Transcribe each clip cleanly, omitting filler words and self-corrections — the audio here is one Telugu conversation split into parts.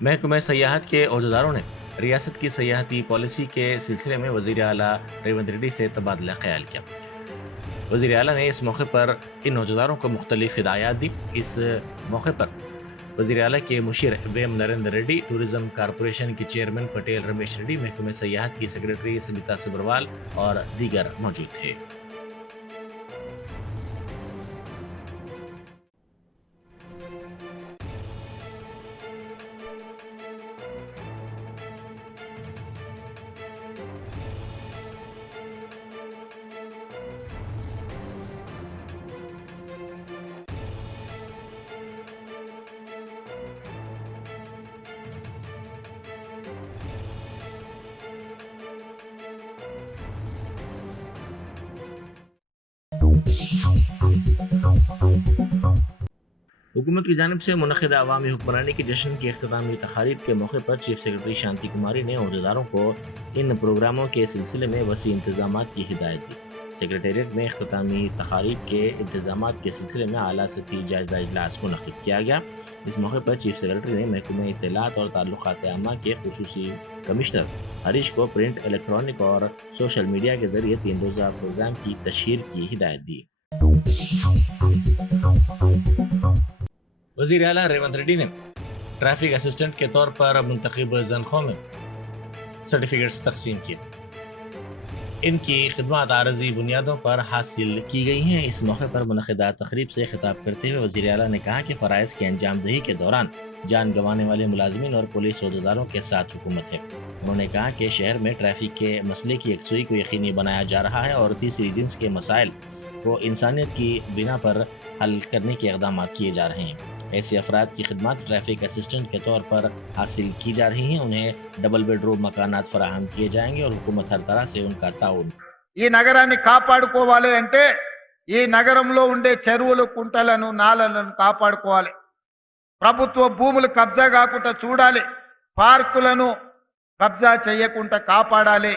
महकमा सयाहत के अहदेदारों ने रियासत की सयाहती पॉलिसी के सिलसिले में वज़ीर आला रेवंत रेड्डी से तबादला ख्याल किया। वज़ीर आला ने इस मौके पर इन अहदेदारों को मुख्तलिफ हिदायत दी। इस मौके पर वज़ीर आला के मुशीर वेम नरेंद्र रेड्डी, टूरिज्म कॉरपोरेशन के चेयरमैन पटेल रमेश रेड्डी, महकमा सयाहत की सेक्रेटरी सबिता सब्रवाल और दीगर मौजूद थे। हुकूमत की जानिब से मुनक़िदा अवामी हुक्मरानी के जश्न की इख्तितामी तक़ारीब के मौके पर चीफ सेक्रेटरी शांति कुमारी ने अहदेदारों को इन प्रोग्रामों के सिलसिले में वसी इंतजामात की हिदायत दी। सेक्रेटेरिएट में इख्तितामी तक़ारीब के इंतजामात के सिलसिले में आला सतही जायज़ा इजलास मुनक़िद किया गया। इस मौके पर चीफ सेक्रेटरी ने महकमा इत्तलात और ताल्लुकात आमा के खुसूसी कमिश्नर हरीश को प्रिंट, इलेक्ट्रॉनिक और सोशल मीडिया के जरिए 3 रोज़ा प्रोग्राम की तशहीर की हिदायत दी। वज़ीर आला रेवंत रेड्डी ने ट्रैफिक असिस्टेंट के तौर पर मुंतखब ज़नख़ों में सर्टिफिकेट्स तकसीम किए। इनकी खिदमत आरजी बुनियादों पर हासिल की गई हैं। इस मौके पर मुनक़िदा तक़रीब से खिताब करते हुए वज़ीर आला ने कहा कि फ़राइज़ की अंजामदही के दौरान जान गंवाने वाले मुलाज़मीन और पुलिस अहदेदारों के साथ हुकूमत है। उन्होंने कहा कि शहर में ट्रैफिक के मसले की यकसुई को यकीनी बनाया जा रहा है और तीसरी जिन्स के मसाइल को इंसानियत की बिना पर हल करने के इक़दाम किए जा रहे हैं। ऐसे अफराद की खिदमत ट्रैफिक असिस्टेंट के तौर पर हासिल की जा रही हैं। उन्हें डबल बेडरूम मकानात फराहम किए जाएंगे और हुकूमत हर तरह से उनका ताउन। ఈ నగరాన్ని కాపాడుకోవాలి అంటే ఈ నగరంలో ఉండే చెరువులు, కుంటలను, నాలలను కాపాడుకోవాలి. ప్రభుత్వ భూములు కబ్జా కాకుండా చూడాలి. పార్కులను కబ్జా చేయకుండా కాపాడాలి.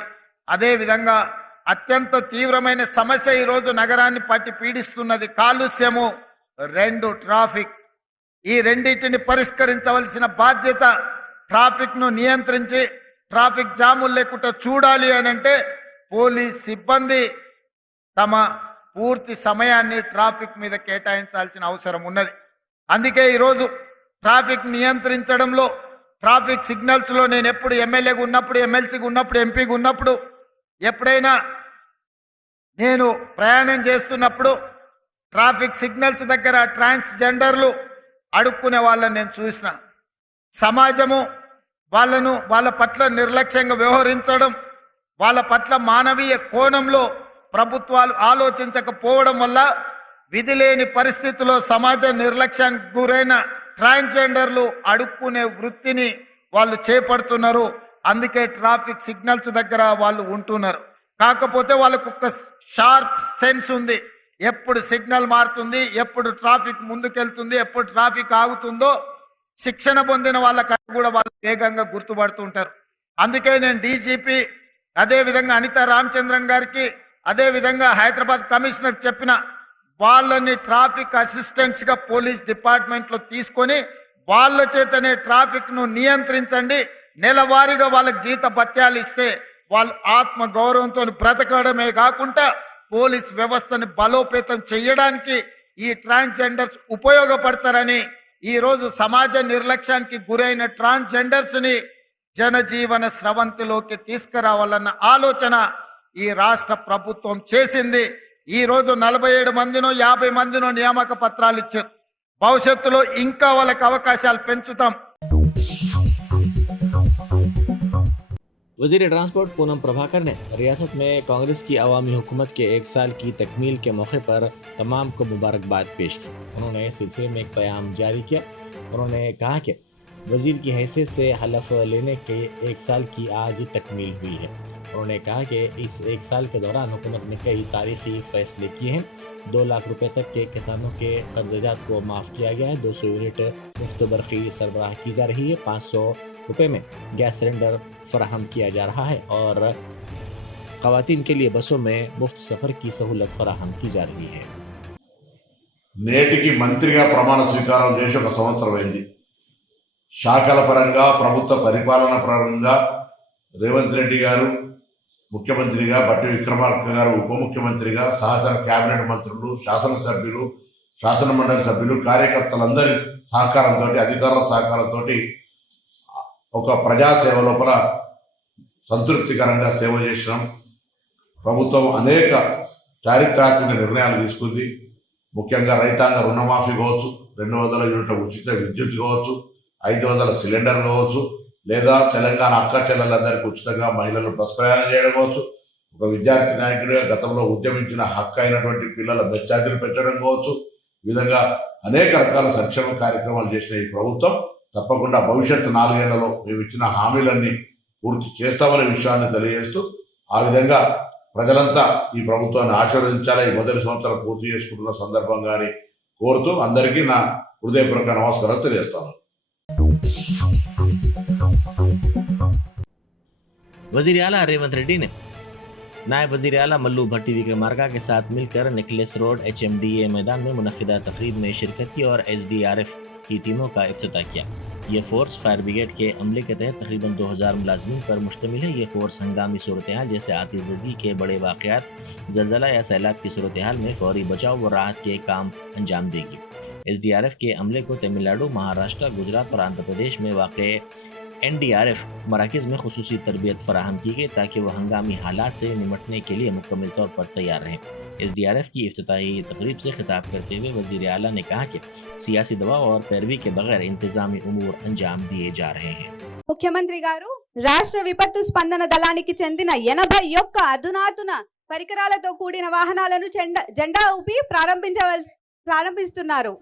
అదే విధంగా అత్యంత తీవ్రమైన సమస్య ఈ రోజు నగరాన్ని పట్టి పీడిస్తున్నది కాలుష్యము, 2 ట్రాఫిక్. ఈ రెండింటిని పరిష్కరించవలసిన బాధ్యత ట్రాఫిక్ ను నియంత్రించి ట్రాఫిక్ జాములు లేకుండా చూడాలి అని అంటే పోలీస్ సిబ్బంది తమ పూర్తి సమయాన్ని ట్రాఫిక్ మీద కేటాయించాల్సిన అవసరం ఉన్నది. అందుకే ఈరోజు ట్రాఫిక్ నియంత్రించడంలో ట్రాఫిక్ సిగ్నల్స్ లో నేను ఎప్పుడు ఎమ్మెల్యేగా ఉన్నప్పుడు, ఎమ్మెల్సీగా ఉన్నప్పుడు, ఎంపీగా ఉన్నప్పుడు, ఎప్పుడైనా నేను ప్రయాణం చేస్తున్నప్పుడు ట్రాఫిక్ సిగ్నల్స్ దగ్గర ట్రాన్స్జెండర్లు అడుక్కునే వాళ్ళని నేను చూసిన. సమాజము వాళ్ళ పట్ల నిర్లక్ష్యంగా వ్యవహరించడం, వాళ్ళ పట్ల మానవీయ కోణంలో ప్రభుత్వాలు ఆలోచించకపోవడం వల్ల విధి లేని పరిస్థితుల్లో సమాజ నిర్లక్ష్యానికి గురైన ట్రాన్స్జెండర్లు అడుక్కునే వృత్తిని వాళ్ళు చేపడుతున్నారు. అందుకే ట్రాఫిక్ సిగ్నల్స్ దగ్గర వాళ్ళు ఉంటున్నారు. కాకపోతే వాళ్ళకు ఒక షార్ప్ సెన్స్ ఉంది. ఎప్పుడు సిగ్నల్ మారుతుంది, ఎప్పుడు ట్రాఫిక్ ముందుకెళ్తుంది, ఎప్పుడు ట్రాఫిక్ ఆగుతుందో శిక్షణ పొందిన వాళ్ళకంటే కూడా వాళ్ళు వేగంగా గుర్తుపడుతుంటారు. అందుకే నేను డీజీపీ, అదేవిధంగా అనితా రామచంద్రన్ గారికి, అదేవిధంగా హైదరాబాద్ కమిషనర్ చెప్పిన వాళ్ళని ట్రాఫిక్ అసిస్టెంట్స్ గా పోలీస్ డిపార్ట్మెంట్ లో తీసుకొని వాళ్ళ చేతనే ట్రాఫిక్ ను నియంత్రించండి. నెలవారీగా వాళ్ళకి జీత భత్యాలు ఇస్తే వాళ్ళు ఆత్మ గౌరవంతో బ్రతకడమే కాకుండా పోలీస్ వ్యవస్థను బలోపేతం చేయడానికి ఈ ట్రాన్స్జెండర్స్ ఉపయోగపడతారని ఈ రోజు సమాజ నిర్లక్ష్యానికి గురైన ట్రాన్స్జెండర్స్ ని జనజీవన స్రవంతిలోకి తీసుకురావాలన్న ఆలోచన ఈ రాష్ట్ర ప్రభుత్వం చేసింది. ఈ రోజు 47 మందినో 50 మందినో నియామక పత్రాలు ఇచ్చారు. భవిష్యత్తులో ఇంకా వాళ్ళకి అవకాశాలు పెంచుతాం. वज़ीर ट्रांसपोर्ट पूनम प्रभाकर ने रियासत में कांग्रेस की अवामी हुकूमत के 1 साल की तकमील के मौके पर तमाम को मुबारकबाद पेश की। उन्होंने इस सिलसिले में एक पैगाम जारी किया। उन्होंने कहा कि वज़ीर की हैसियत से हलफ लेने के 1 साल की आज तकमील हुई है। उन्होंने कहा कि इस 1 साल के दौरान हुकूमत ने कई तारीखी फैसले किए हैं। 2 लाख रुपए तक के किसानों के कर्जात को माफ़ किया गया है। 200 यूनिट मुफ्त बरक़ी सरबराह की जा रही है। 500 रुपए में गैस सिलेंडर फराहम किया जा रहा है और ख़वातीन के लिए बसों में मुफ्त सफ़र की सहूलत फराहम की जा रही है। నేటికి మంత్రిగా ప్రమాణ స్వీకారం చేసి 1 సంవత్సరం అయింది. శాఖల పరంగా ప్రభుత్వ పరిపాలన పరంగా రేవంత్ రెడ్డి గారు ముఖ్యమంత్రిగా, బట్టి విక్రమార్క గారు ఉప ముఖ్యమంత్రిగా, సహచర కేబినెట్ మంత్రులు, శాసనసభ్యులు, శాసన మండలి సభ్యులు, కార్యకర్తలందరి సహకారంతో, అధికారుల సహకారంతో ఒక ప్రజాసేవ లోపల సంతృప్తికరంగా సేవ చేసినాం. ప్రభుత్వం అనేక చారిత్రాత్మక నిర్ణయాలు తీసుకుంది. ముఖ్యంగా రైతాంగ రుణమాఫీ కావచ్చు, 200 యూనిట్ల ఉచిత విద్యుత్ కావచ్చు, 500 సిలిండర్ కావచ్చు, లేదా తెలంగాణ అక్క చెల్లెలందరికీ ఉచితంగా మహిళలు బస్ ప్రయాణం చేయడం కావచ్చు, ఒక విద్యార్థి నాయకుడిగా గతంలో ఉద్యమించిన హక్కు అయినటువంటి పిల్లల బస్ ఛార్జీలు పెట్టడం కావచ్చు, ఈ విధంగా అనేక రకాల సంక్షేమ కార్యక్రమాలు చేసిన ఈ ప్రభుత్వం తప్పకుండా భవిష్యత్తు 4 ఏళ్లలో మేము ఇచ్చిన హామీలన్నీ పూర్తి చేస్తామనే విషయాన్ని తెలియజేస్తూ, ఆ విధంగా ప్రజలంతా ఈ ప్రభుత్వాన్ని ఆశీర్వదించాలి, ఈ మొదటి సంవత్సరం పూర్తి చేసుకుంటున్న సందర్భంగాని కోరుతూ అందరికీ నా హృదయపూర్వక నమస్కారాలు తెలియజేస్తాను. वजीर आला रेवंत रेड्डी ने नायब वजीर आला मल्लू भट्टी विक्रमार्का के साथ मिलकर निकलेस रोड HMDA मैदान में मुनक्किदा तकरीब में शिरकत की और SDRF की टीमों का इफ्तिताह किया। ये फोर्स फायर ब्रिगेड के अमले के तहत तकरीबन 2000 मुलाजमीन पर मुश्तमिल है। ये फोर्स हंगामी सूरत हाल जैसे आतिशज़दगी के बड़े वाक़यात, जलज़ला या सैलाब की सूरत हाल में फौरी बचाव व राहत के काम अंजाम देगी। SDRF के अमले को तमिलनाडु, महाराष्ट्र, गुजरात और आंध्र प्रदेश में वाक़ NDRF मराकज़ में खुसूसी तरबियत फराहम की गई ताकि वह हंगामी हालात से निमटने के लिए मुकम्मल तौर पर तैयार रहें। SDRF की इफ्तिताही तकरीब से खिताब करते हुए वज़ीर आला ने कहा कि सियासी दबाव और पैरवी के बगैर इंतजामी उमूर अंजाम दिए जा रहे हैं। ముఖ్యమంత్రి గారు రాష్ట్ర విపత్తు స్పందన దళానికి చెందిన 81 అధునాతన పరికరాలతో కూడిన వాహనాలను జెండా ఊపి ప్రారంభిస్తున్నారు.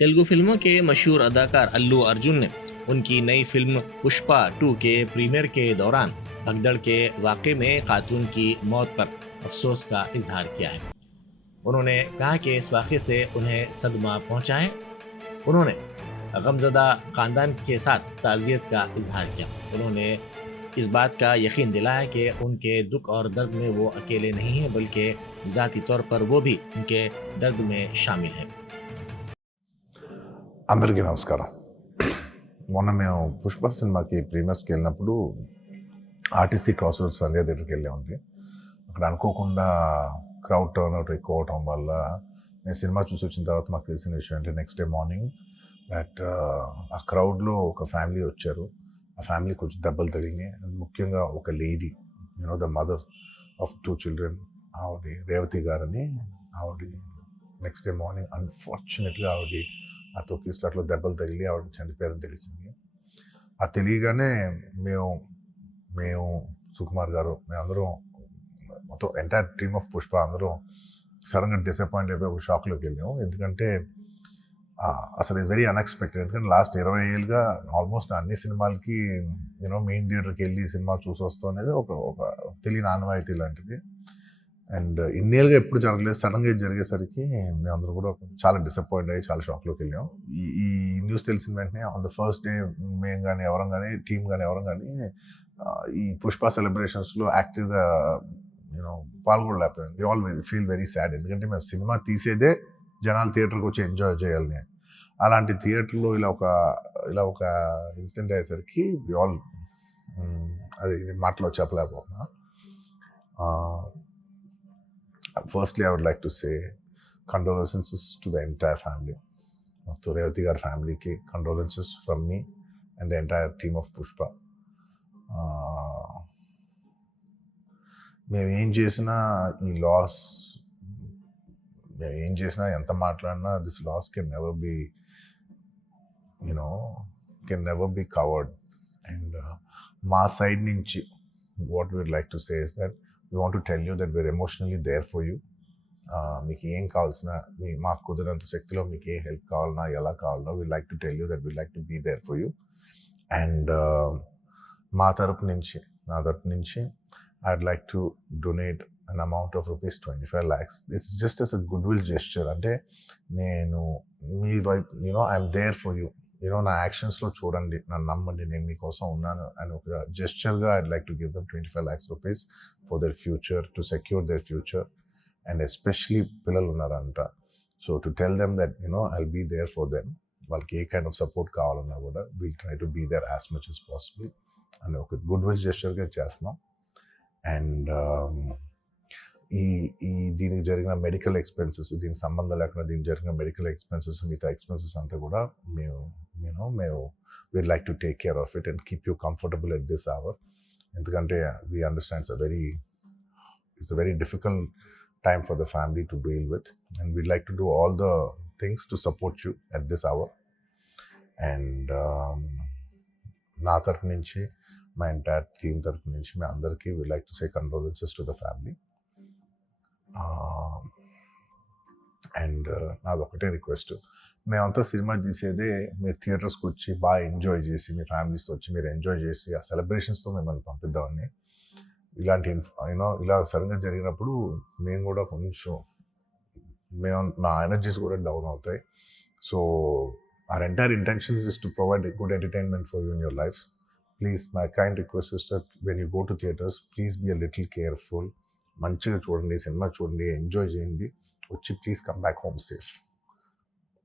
तेलुगु फिल्मों के मशहूर अदाकार अल्लू अर्जुन ने उनकी नई फिल्म पुष्पा 2 के प्रीमियर के दौरान भगदड़ के वाक़े में खातून की मौत पर अफसोस का इजहार किया है। उन्होंने कहा कि इस वाक़े से उन्हें सदमा पहुंचा है। उन्होंने गमज़दा ख़ानदान के साथ ताज़ियत का इजहार किया। उन्होंने इस बात का यकीन दिलाया कि उनके दुख और दर्द में वो अकेले नहीं हैं, बल्कि ज़ाती तौर पर वो भी उनके दर्द में शामिल हैं। అందరికీ నమస్కారం. మొన్న మేము పుష్ప సినిమాకి ప్రీమియర్స్కి వెళ్ళినప్పుడు ఆర్టీసీ క్రాస్ రోడ్స్ సంధ్యా థియేటర్కి వెళ్ళామండి. అక్కడ అనుకోకుండా క్రౌడ్ టర్న్ అవుట్ ఎక్కువ అవటం వల్ల నేను సినిమా చూసి వచ్చిన తర్వాత మాకు తెలిసిన విషయం అంటే నెక్స్ట్ డే మార్నింగ్ దట్ ఆ క్రౌడ్లో ఒక ఫ్యామిలీ వచ్చారు. ఆ ఫ్యామిలీ కొంచెం దెబ్బలు తగిలినాయి. ముఖ్యంగా ఒక lady, the mother of 2 children, ఆవిడ రేవతి గారని, ఆవిడ నెక్స్ట్ డే మార్నింగ్ అన్ఫార్చునేట్గా ఆ తొక్కిస్లాట్లో దెబ్బలు తగిలి ఆవిడ చనిపోయారని తెలిసింది. ఆ తెలియగానే మేము సుకుమార్ గారు, మేమందరం మొత్తం ఎంటైర్ టీమ్ ఆఫ్ పుష్ప అందరం సడన్గా డిసప్పాయింట్ అయిపోయి ఒక షాక్లోకి వెళ్ళాము. ఎందుకంటే అసలు ఇట్స్ వెరీ అన్ఎక్స్పెక్టెడ్. ఎందుకంటే లాస్ట్ 20 ఏళ్ళుగా ఆల్మోస్ట్ అన్ని సినిమాలకి మెయిన్ థియేటర్కి వెళ్ళి సినిమా చూసి వస్తాం అనేది ఒక తెలియని ఆనవాయితీ లాంటిది. అండ్ ఇన్నేళ్ళుగా ఎప్పుడు జరగలేదు. సడన్గా ఇది జరిగేసరికి మేమందరం కూడా చాలా డిసప్పాయింట్ అయ్యి చాలా షాక్లోకి వెళ్ళాం. ఈ న్యూస్ తెలిసిన వెంటనే ఆన్ ద ఫస్ట్ డే మేము కానీ ఎవరం కానీ టీం కానీ ఎవరం కానీ ఈ పుష్ప సెలబ్రేషన్స్లో యాక్టివ్గా పాల్గొనలేకపోయింది. We all feel very sad. ఎందుకంటే మేము సినిమా తీసేదే జనాలు థియేటర్కి వచ్చి ఎంజాయ్ చేయాలని. అలాంటి థియేటర్లో ఇలా ఒక ఇన్సిడెంట్ అయ్యేసరికి వి ఆల్ అది మాటలో చెప్పలేకపోతున్నా. Firstly, I would like to say condolences to the entire family. To Revati Gar family ki condolences from me and the entire team of Pushpa. మేము ఏం చేసినా ఈ లాస్, మేము ఏం చేసినా ఎంత మాట్లాడినా this loss can never be covered. And మా సైడ్ నుంచి what we'd like to say is that we want to tell you that we're emotionally there for you. మీకు ఏం కావాల్సిన, మాకు కుదిరినంత శక్తిలో మీకు ఏ హెల్ప్ కావాలన్నా ఎలా కావాలన్నా we like to tell you that we like to be there for you. And నా తరపు నుంచి I'd like to donate an amount of rupees 25 lakhs. It's just as a goodwill gesture. అంటే నేను మీ వైపు ఐఎమ్ దేర్ ఫర్ యూ, నా యాక్షన్స్లో చూడండి, నన్ను నమ్మండి, నేను మీకోసం ఉన్నాను అని ఒక జెస్చర్గా I'd like to give them 25 lakhs rupees for their future, to secure their future. And especially పిల్లలు ఉన్నారంట, so to tell them that I'll be there for them. వాళ్ళకి ఏ కైండ్ ఆఫ్ సపోర్ట్ కావాలన్నా కూడా we'll try to be there as much as possible అని ఒక గుడ్ విల్ జెస్చర్గా చేస్తున్నాం. అండ్ దీనికి జరిగిన మెడికల్ ఎక్స్పెన్సెస్, దీనికి సంబంధం లేకుండా దీనికి జరిగిన మెడికల్ ఎక్స్పెన్సెస్, మిగతా ఎక్స్పెన్సెస్ అంతా కూడా మేము we'd like to take care of it and keep you comfortable at this hour. ఎందుకంటే we understand it's a very difficult time for the family to deal with, and we'd like to do all the things to support you at this hour. And నా తరపు నుంచి, మా ఎంటైర్ టీమ్ తరపు నుంచి మీ అందరికీ we'd like to say condolences to the family. And నాది ఒకటే రిక్వెస్ట్, మేమంతా సినిమా తీసేదే మీరు థియేటర్స్కి వచ్చి బాగా ఎంజాయ్ చేసి, మీ ఫ్యామిలీస్తో వచ్చి మీరు ఎంజాయ్ చేసి ఆ సెలబ్రేషన్స్తో మిమ్మల్ని పంపిద్దామని. ఇలాంటి ఇలా సడన్గా జరిగినప్పుడు మేము కూడా కొంచెం మా ఎనర్జీస్ కూడా డౌన్ అవుతాయి. So our entire intention is to provide a good entertainment for you in your lives. Please, my kind request is that when you go to theaters, please be a little careful. మంచిగా చూడండి, సినిమా చూడండి, ఎంజాయ్ చేయండి, వచ్చి please come back home safe.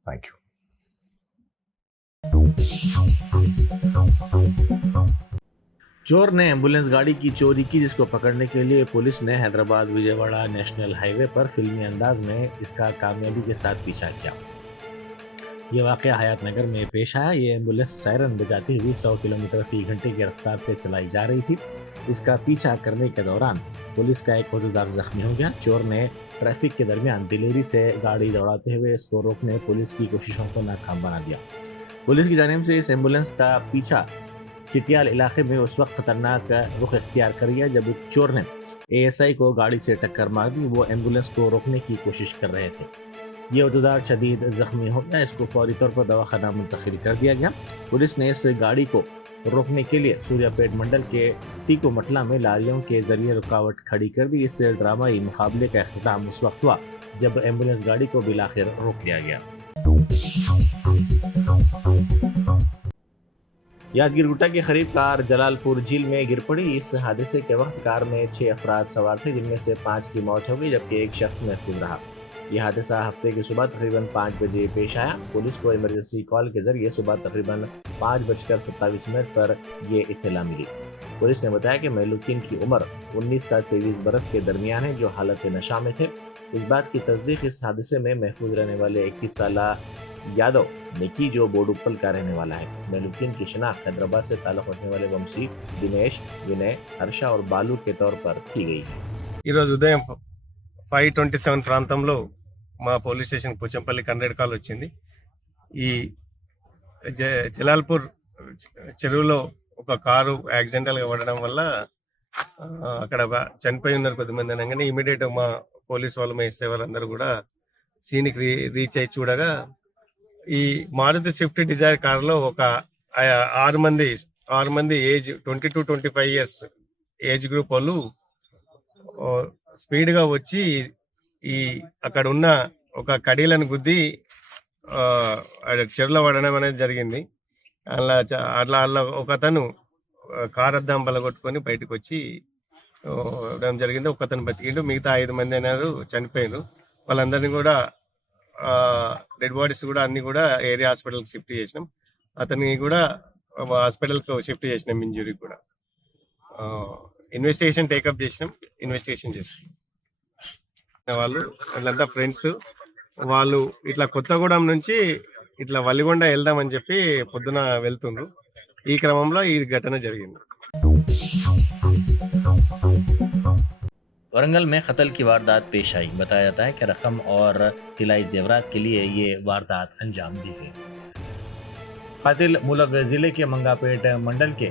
Thank you. चोर ने एम्बुलेंस गाड़ी की चोरी की, जिसको पकड़ने के लिए पुलिस ने हैदराबाद विजयवाड़ा नेशनल हाईवे पर फिल्मी अंदाज में इसका कामयाबी के साथ पीछा किया। ये वाक़या हयात नगर में पेश आया। ये एम्बुलेंस सायरन बजाती हुई 100 किलोमीटर फी घंटे की रफ्तार से चलाई जा रही थी। इसका पीछा करने के दौरान पुलिस का एक अहदेदार जख्मी हो गया। चोर ने ट्रैफिक के दरमियान दिलेरी से गाड़ी दौड़ाते हुए इसको रोकने पुलिस की कोशिशों को नाकाम बना दिया। पुलिस की जानिब से इस एम्बुलेंस का पीछा चिटियाल इलाके में उस वक्त खतरनाक रुख इख्तियार कर लिया जब चोर ने ASI को गाड़ी से टक्कर मार दी। वो एम्बुलेंस को रोकने की कोशिश कर रहे थे। ये अहदेदार शदीद जख्मी हो गया। इसको फौरी तौर पर दवाखाना मुंतकिल कर दिया गया। पुलिस ने इस गाड़ी को रोकने के लिए सूर्यापेट मंडल के टीको मटला में लारियों के जरिए रुकावट खड़ी कर दी। इस ड्रामाई मुकाबले का अख्तिताम उस वक्त हुआ जब एम्बुलेंस गाड़ी को बिलाखिर रोक लिया गया। यादगीर गुट्टा के करीब कार जलालपुर झील में गिर पड़ी। इस हादसे के वक्त कार में 6 अफराद सवार थे, जिनमें से 5 की मौत हो गई जबकि एक शख्स महफूज रहा। यह हादसा हफ्ते की सुबह तकरीबन 5 बजे पेश आया। पुलिस को इमरजेंसी कॉल के जरिए सुबह तकरीबन 5:27 पर यह इत्तला मिली। पुलिस ने बताया कि महलूकीन की उम्र 19 से 23 बरस के दरमियान है, जो हालत नशा में थे। इस बात की तस्दीक इस हादसे में महफूज रहने वाले 21 साल यादव निकी जो बोडुप्पल का रहने वाला है। मेलुकिन की शिनाख्त हैदराबाद से ताल्लुक रखने वाले वंशी दिनेश, विनय, हर्षा और बालू के तौर पर की गई है। ఈరోజు ఉదయం 5:27 ప్రాంతంలో మా పోలీస్ స్టేషన్ పోచంపల్లి కండ్రెడ్ కాల్ వచ్చింది. ఈ జలాల్పూర్ చెరువులో ఒక కారు యాక్సిడెంటల్గా పడడం వల్ల అక్కడ చనిపోయి ఉన్నారు కొద్దిమంది అనగానే ఇమీడియట్ మా పోలీస్ వాళ్ళు మా ఎస్ఐ వాళ్ళందరూ కూడా సీన్కి రీచ్ అయ్యి చూడగా ఈ మారుతి స్విఫ్ట్ డిజైర్ కారులో ఒక 6 మంది age 20 to 25 years age group వాళ్ళు స్పీడ్గా వచ్చి ఈ అక్కడ ఉన్న ఒక కడీలను గుద్ది చెరువులో పడడం అనేది జరిగింది. అలా ఒక అతను కారు అద్దం బలగొట్టుకొని బయటకు వచ్చి జరిగింది. ఒక అతను బతికిండు, మిగతా 5 మంది అయినారు చనిపోయారు. వాళ్ళందరినీ కూడా డెడ్ బాడీస్ కూడా అన్ని కూడా ఏరియా హాస్పిటల్కి షిఫ్ట్ చేసినాం. అతనికి కూడా హాస్పిటల్కి షిఫ్ట్ చేసినాం. ఇంజురీ కూడా ఇన్వెస్టిగేషన్ టేకప్ చేసినాం. ఇన్వెస్టిగేషన్ చేసినాం. వాళ్ళంతా ఫ్రెండ్స్. వాళ్ళు ఇట్లా కొత్తగూడెం నుంచి ఇట్లా వలిగొండ వెళ్దామని చెప్పి పొద్దున వెళ్తుండ్రు. ఈ క్రమంలో ఈ ఘటన జరిగింది. वरंगल में कत्ल की वारदात पेश आई। बताया जाता है कि रकम और तिलाई जेवरात के लिए ये वारदात अंजाम दी गई। कातिल मुलग जिले के मंगापेट मंडल के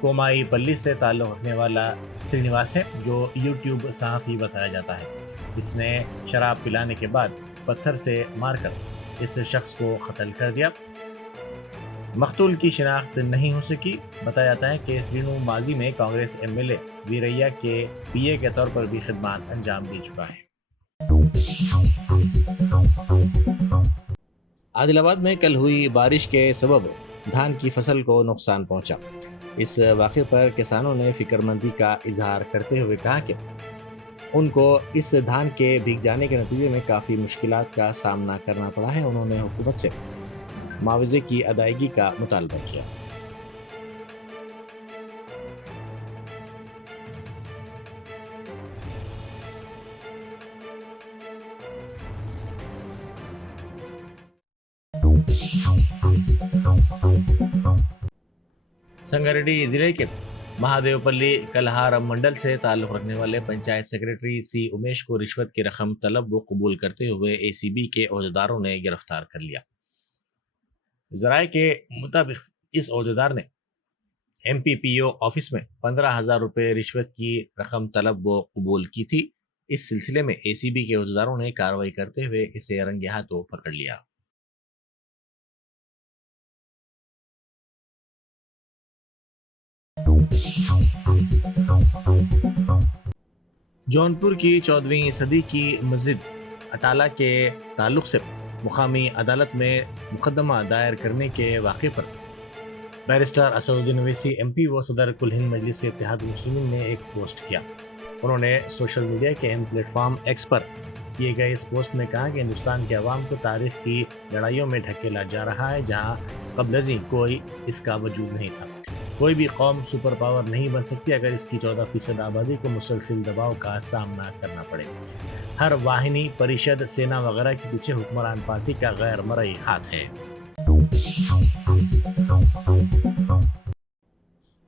कोमाई पल्ली से ताल्लुक रखने वाला श्रीनिवास है, जो यूट्यूब सहाफ़ी बताया जाता है। इसने शराब पिलाने के बाद पत्थर से मारकर इस शख्स को कत्ल कर दिया। मकतूल की शिनाख्त नहीं हो सकी। बताया जाता है कि श्रीनु माजी में कांग्रेस एमएलए वीरैया के पीए के तौर पर भी खिदमत अंजाम दे चुका है। आदिलाबाद में कल हुई बारिश के सबब धान की फसल को नुकसान पहुंचा। इस वाक़े पर किसानों ने फिक्रमंदी का इजहार करते हुए कहा कि उनको इस धान के भीग जाने के नतीजे में काफ़ी मुश्किलात का सामना करना पड़ा है। उन्होंने हुकूमत से मुआवजे की अदायगी का मुतालबा किया। संगारेड्डी जिले के महादेवपल्ली कलहार मंडल से ताल्लुक रखने वाले पंचायत सेक्रेटरी सी उमेश को रिश्वत की रकम तलब व कबूल करते हुए एसीबी के ओहदेदारों ने गिरफ्तार कर लिया। जराये के मुताबिक इस ओहदेदार ने एमपीपीओ ऑफिस में 15,000 रुपये रिश्वत की रकम तलब व कबूल की थी। इस सिलसिले में एसीबी के ओहदेदारों ने कार्रवाई करते हुए इसे रंगे हाथों पकड़ लिया। जौनपुर की 14वीं सदी की मस्जिद अटाला के ताल्लुक से मुकामी अदालत में मुकदमा दायर करने के वाक़े पर बैरिस्टर असदुद्दीन ओवैसी एमपी व सदर कुल हिंद मजलिस इत्तेहाद मुस्लिमीन ने एक पोस्ट किया। उन्होंने सोशल मीडिया के अहम प्लेटफॉर्म एक्स पर किए गए इस पोस्ट में कहा कि हिंदुस्तान के अवाम को तारीख की लड़ाइयों में ढकेला जा रहा है, जहाँ कबलजी कोई इसका वजूद नहीं था। कोई भी कौम सुपर पावर नहीं बन सकती अगर इसकी 14% आबादी को मुसलसिल दबाव का सामना करना पड़े। हर वाहिनी, परिषद, सेना वगैरह के पीछे हुक्मरान पार्टी का गैर मरई हाथ है।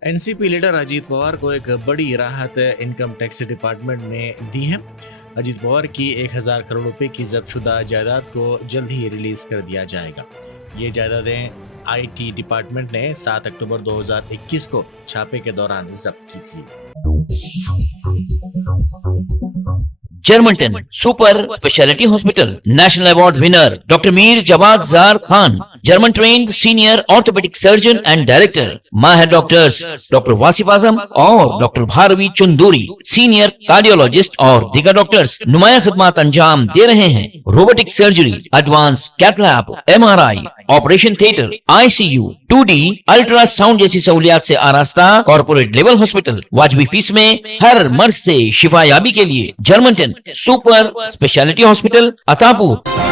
एनसीपी लीडर अजीत पवार को एक बड़ी राहत इनकम टैक्स डिपार्टमेंट ने दी है। अजीत पवार की 1000 करोड़ रुपए की जब्तशुदा जायदाद को जल्द ही रिलीज कर दिया जाएगा। ये जायदादें आईटी डिपार्टमेंट ने 7 अक्टूबर 2021 को छापे के दौरान जब्त की थी। Germanten super speciality hospital national award winner doctor Mir Jawad Zar Khan, German trained senior orthopaedic surgeon and director, माहिर डॉक्टर्स डॉक्टर वासिफ आजम और doctor Bharvi Chunduri, senior cardiologist और दीगर डॉक्टर्स नुमाया खिदमत अंजाम दे रहे हैं। Robotic surgery, advance cath lab, MRI, operation theatre, ICU, 2D ultrasound जैसी सहूलियात से आरास्ता कॉर्पोरेट लेवल हॉस्पिटल। वाजबी फीस में हर मर्ज से शिफायाबी के लिए Germanton super speciality hospital, Attapur.